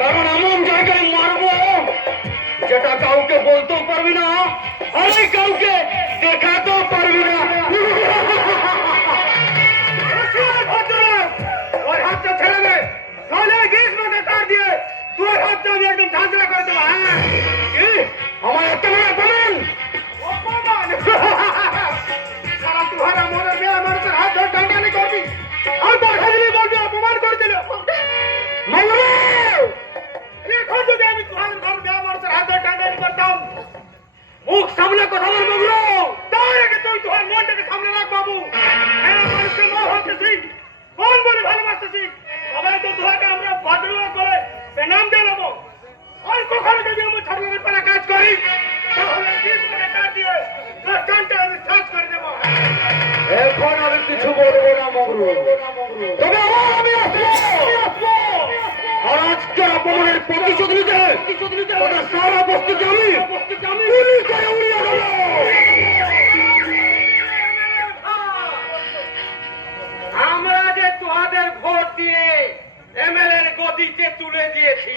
কারণ এমন জায়গায় মারবো যেটা কাউকে বলতেও পারবি না আরে কাউকে দেখাতেও পারবি না ওই হাতটা ছেড়ে দে তাহলে গ্রীষ্মকে তার দিয়ে তুই হাতটা আমি একদম ঝাঁঝরা করে দেবো হ্যাঁ কি আমার এত করি তাহলে দিন দিয়ে কাজটা আমি শেষ করে দেবো। এখন আমি কিছু বলব না মঙ্গল তবে আবার আমি আসব। আর আজকে অপমানের প্রতিশোধ নিতে ওটা সারা বস্তিকে আমি। গুলি করে উড়িয়ে দেবো। আমরা যে তোহাদের ভোট দিয়ে এমএলএর গদিতে তুলে দিয়েছি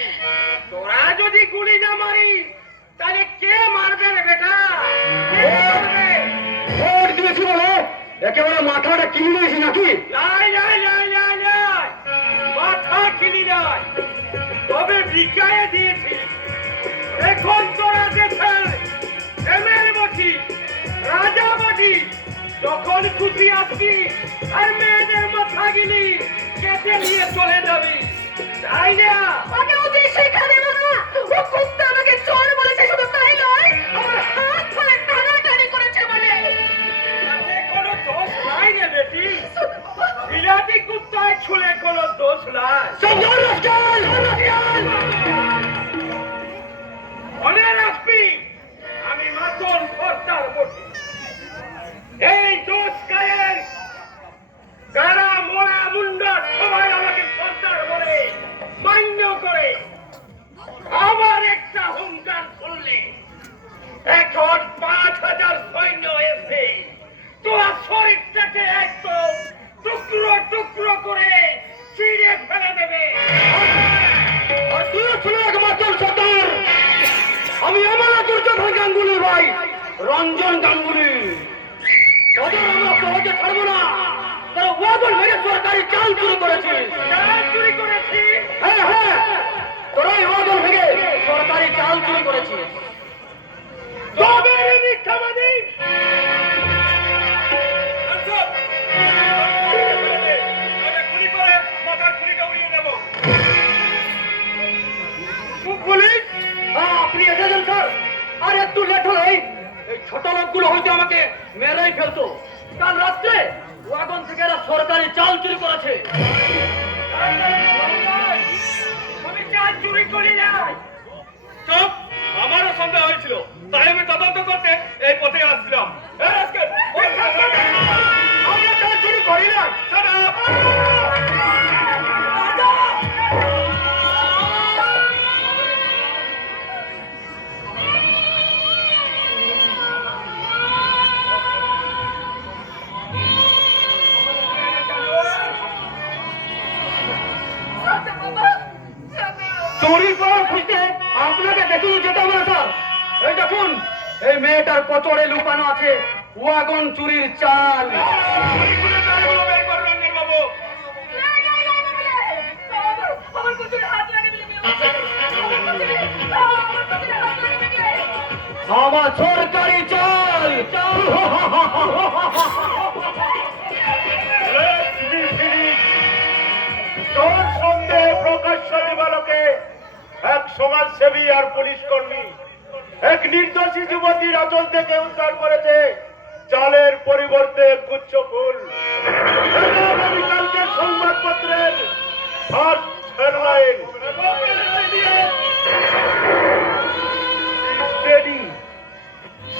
তোরা যদি গুলি না মারিস তাহলে কে মারবে রে বেটা? ভোট দিয়েছি বলে? একেবারে মাথাটা কিনে নিয়েছি নাকি? মাথা কিনি নাই। তবে বিকায়ে দিয়েছি। এখন তোরা দেশের এমএলএ বটি রাজা বটি যখন খুশি আসবি আর মেয়েদের মাথা গিলি কেটে নিয়ে চলে যাবি। তাই না? ওকে ওদের শেখা দেবো না। ও কোনো দোষ নাই মনে সরকারি চুরি করেছিস চুরি করেছিস হ্যাঁ হ্যাঁ। সরকারি চাল চুরি করেছিস। তবে মিথ্যাবাদী পুলিশ হ্যাঁ, আপনি এসেছেন স্যার। আর একটু লেট হলে এই ছোট লোকগুলো হয়তো আমাকে মেরেই ফেলতো। কাল রাত্রে ওয়াগন থেকে এরা সরকারি চাল চুরি করেছে। আমি চাল চুরি করি নাই। চুপ! আমারও সন্দেহ হয়েছিল। তাই আমি তদন্ত করতে এই পথে আসছিলাম। সাদা চুরি করার খুঁজতে আপনাকে দেখে যেতে হবে না স্যার এই দেখুন এই মেয়েটার পচড়ে লুকানো আছে ওয়াগন চুরির চাল। আমার সরকারি চাল। তোর সন্দেহ প্রকাশ্য দিবালোকে সমাজসেবী আর পুলিশ কর্মী এক নির্দোষী যুবতীর আচল থেকে উদ্ধার করেছে চালের পরিবর্তে গুচ্ছ ফুল। সংবাদপত্রের ফার্স্ট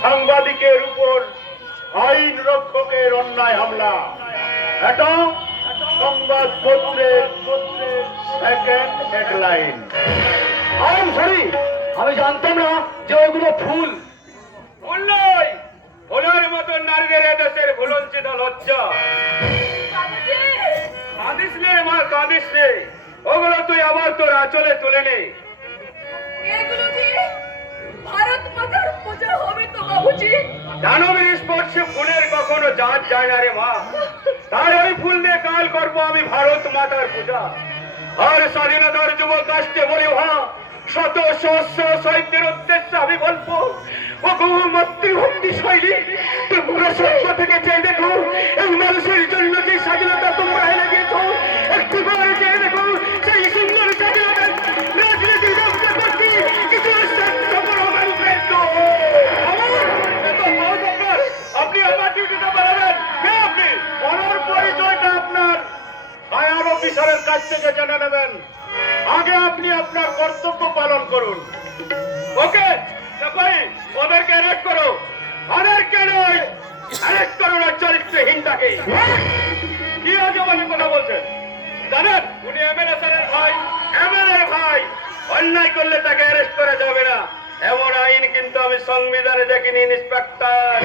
সাংবাদিকের উপর আইন রক্ষকের অন্যায় হামলা। এটা সংবাদপত্রের সেকেন্ড হেডলাইন আই সরি। আমি জানতাম না যে ওইগুলো ফুল। ফুল নয় ফুলের মতো নারীদের এদেশের ভুলঞ্চিত লজ্জা। কাঁদিস রে মা কাঁদিস রে ওগুলো তুই আবার তোর আঁচলে তুলে নে। এগুলো দিয়ে ভারত মাতার পূজা হবে তো বাবুজি? দানবের স্পর্শে ফুলের কখনো জাত যায় না রে মা। তার ওই ফুল দিয়ে কাল করব আমি ভারত মাতার পূজা। আর স্বাধীনতার যুবক রাষ্ট্রে বলি হা শত সহস্র শহীদদের উদ্দেশ্যে আমি বলব মাতৃভক্তি শৈলী তোমরা সত্য থেকে চেয়ে দেখো, এই মানুষের জন্য যে স্বাধীনতা তোমরা এনে দিয়েছ একটু করে চেয়ে দেখো, সেই সুন্দর। আপনি আমার আপনি? পরিচয়টা আপনার। কাছ থেকে জেনে নেবেন। আগে আপনি আপনার কর্তব্য করুন। ওকে ভাই ওদেরকে অ্যারেস্ট করো। ওদেরকে নয় অ্যারেস্ট করো না চরিত্রহীনটাকে কি অজবানি কথা বলছেন? জানেন, উনি এমএলএ স্যারের ভাই। এমএলএ ভাই। অন্যায় করলে তাকে অ্যারেস্ট করা যাবে না। এমন আইন কিন্তু আমি সংবিধানে দেখিনি, ইন্সপেক্টর।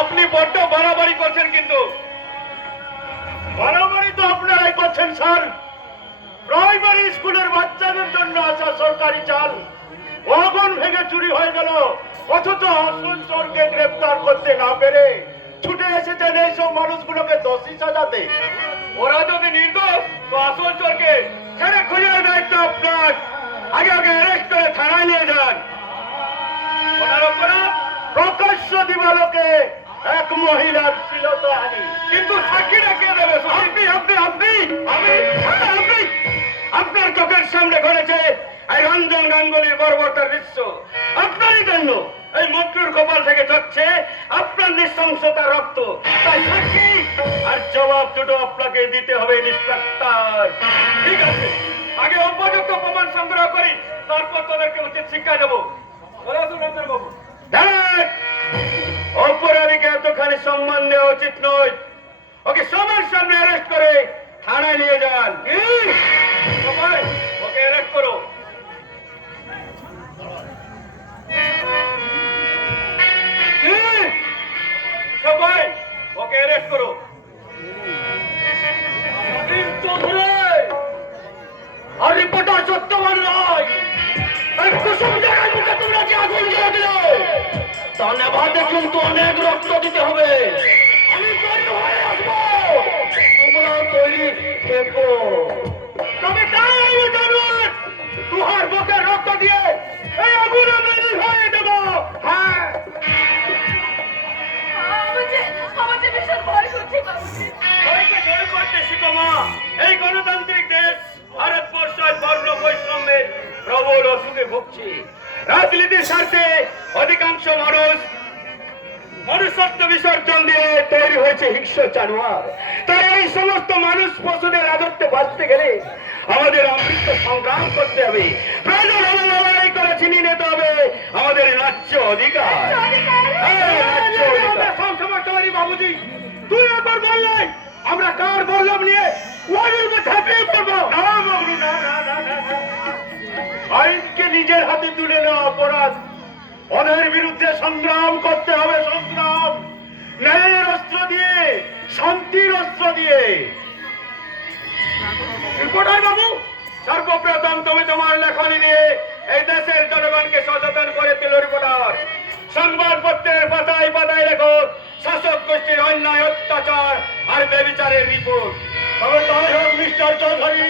আপনি বড্ড বাড়াবাড়ি করছেন কিন্তু। মারামারি তো আপনারাই করছেন, স্যার। প্রাইমারি স্কুলের বাচ্চাদের জন্য আসা সরকারি চাল ওয়াগন ভেঙে চুরি হয়ে গেল। অথচ আসল চোরকে গ্রেফতার করতে না পেরে ছুটে এসেছেন এইসব মানুষগুলোকে দোষী সাজাতে। ওরা যদি নির্দোষ তো আসল চোরকে ছেড়ে খুঁজে দায়িত্ব আপনার আগে আগে অ্যারেস্ট করে থানায় নিয়ে যান। প্রকাশ্য দিবালোকে এক মহিলার শ্লীলতাহানি। কিন্তু সাক্ষীরা কে দেবে। আপনি আপনি আপনি আমি হ্যাঁ, আপনি। আপনার সামনে ঘটেছে এই রঞ্জন গাঙ্গুলির বর্বরতার দৃশ্য। আপনারই জন্য এই মন্ত্রীর কপাল থেকে যাচ্ছে আপনার নৃশংসতা রক্ত। তাই সাক্ষী আর জবাব দুটো আপনাকে দিতে হবে ইন্সপেক্টর। ঠিক আছে আগে উপযুক্ত প্রমাণ সংগ্রহ করি তারপর তাদেরকে উচিত শিক্ষা দেবো! অপরাধীকে এতখানি সম্মান দেওয়া উচিত নয়? ওকে সবার সামনে অ্যারেস্ট করে থানায় নিয়ে যান। করো। কিন্তু রিপোর্টার সত্যবান নয়। একটু জায়গায় মুখে তোমরা কি কিন্তু অনেক রক্ত দিতে হবে। আমি তৈরি হয়ে আসব। তোমরা তৈরি থেকো। অধিকাংশ মানুষ মনুষ্যত্ব বিসর্জন দিয়ে তৈরি হয়েছে হিংস্র জানোয়ার। তাই এই সমস্ত মানুষ পশুদের রাজত্বে বাঁচতে গেলে আমাদের অমৃত সংগ্রাম করতে হবে। প্রয়োজন হলে লড়াই করে ছিনিয়ে নিতে হবে আমাদের অধিকার। হ্যাঁ, বাবুজি তুই একবার আমরা কার বললাম নিয়ে ওয়াজের উপর ঝাঁপিয়ে পড়ব। না মগরু না না না না না। আইনকে নিজের হাতে তুলে নেওয়া অপরাধ। অনের বিরুদ্ধে সংগ্রাম করতে হবে, সংগ্রাম। ন্যায়ের অস্ত্র দিয়ে, শান্তির অস্ত্র দিয়ে। সংবাদপত্রের শাসক গোষ্ঠীর অন্যায়, অত্যাচার আর মিস্টার চৌধুরী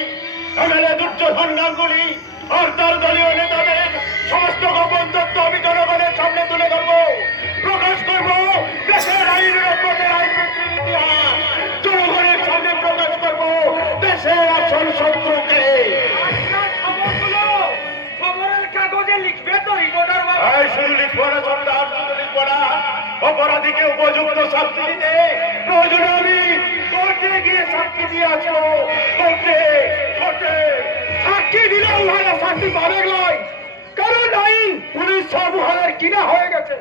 সমস্ত গোপন জনগণের সামনে তুলে ধরবো। প্রকাশ করব দেশের আইনের ওপরের আইন ইতিহাস। জনগণের সামনে প্রকাশ করব দেশের আসল শত্রুকে। অপরাধীকে উপযুক্ত শাস্তি দিতে প্রয়োজনে আমি কোর্টে গিয়ে সাক্ষী দিয়ে আসব। কোর্টে কোর্টে। সাক্ষী দিলে উহারা শাস্তি পাবে নয়। কারণ পুলিশ সব কিনা হয়ে গেছে।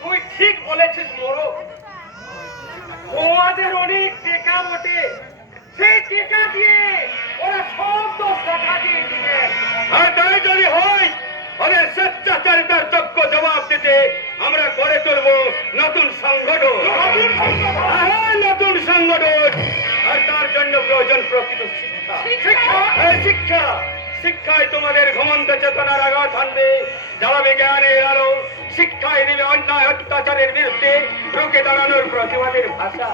তুই ঠিক বলেছিস মোরো ওদের অনেক টেকা বটে। সেই টেকা দিয়ে ওরা সব দোষ দেখা দিয়ে দিবে। আর তাই যদি হয় ওদের স্বেচ্ছাচারিতার যোগ্য জবাব দিতে আমরা গড়ে তুলব নতুন সংগঠন। নতুন সংগঠন। আর তার জন্য প্রয়োজন প্রকৃত শিক্ষা। শিক্ষা? শিক্ষায় তোমাদের ঘুমন্ত চেতনার আঘাত আনবে যারা বিজ্ঞানের আলো শিক্ষায় দিবে অন্যায় অত্যাচারের বিরুদ্ধে রুখে দাঁড়ানোর প্রতিবাদের ভাষা।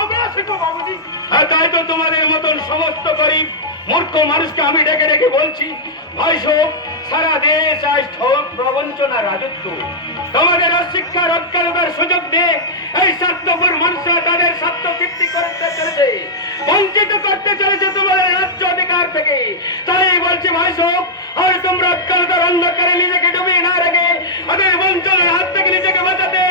আমরা শিখব বাবুজি। আর তাই তো তোমাদের মতন সমস্ত গরিব মূর্খ মানুষকে আমি ডেকে ডেকে বলছি, ভয় সারা দেশ আজ ঠোক প্রবঞ্চনা রাজত্ব। তোমাদের অশিক্ষা রক্ষা অজ্ঞানতার সুযোগ দিয়ে এই স্বার্থপর মানুষরা তাদের স্বার্থ বৃদ্ধি করতে চলেছে। বঞ্চিত করতে চলেছে তোমাদের রাজ্য অধিকার থেকে। তাই বলছি ভাই শোক, আর তোমরা অজ্ঞানতার অন্ধকারে নিজেকে ডুবিয়ে না রেখে ওদের বঞ্চনের হাত থেকে নিজেকে বাঁচাতে